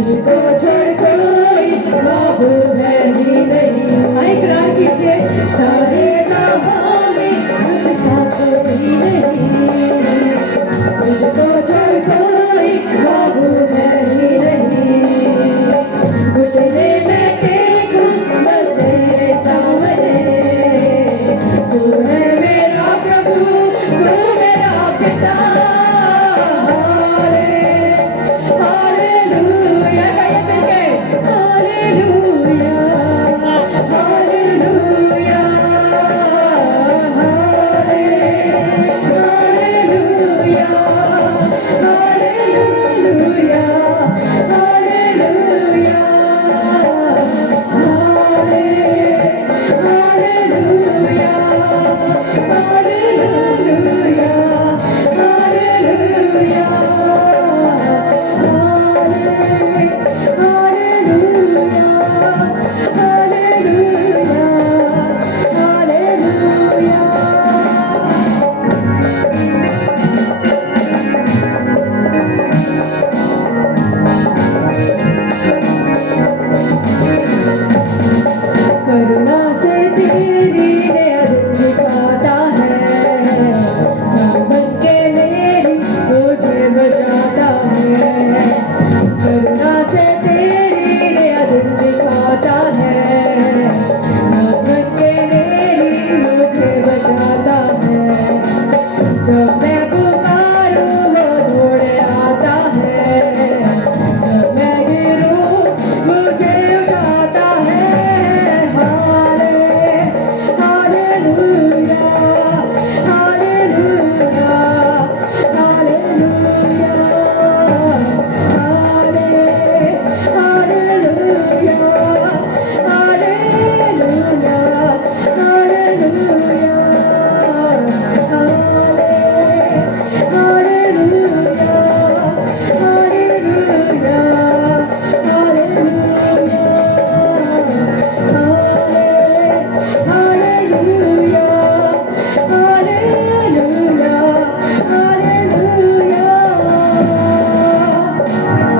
तुझको छोड़ कोई महबूब है ही नहीं। आए इकरार कीजिए, सारे जहां में तुझका कोई नहीं, तुझको छोड़ कोई महबूब है ही नहीं। घुटने में टेकूं बस तेरे सामने, तू है मेरा प्रभु, तू मेरा पिता।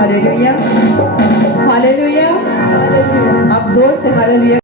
Hallelujah, hallelujah. आप जोर से हालेलुया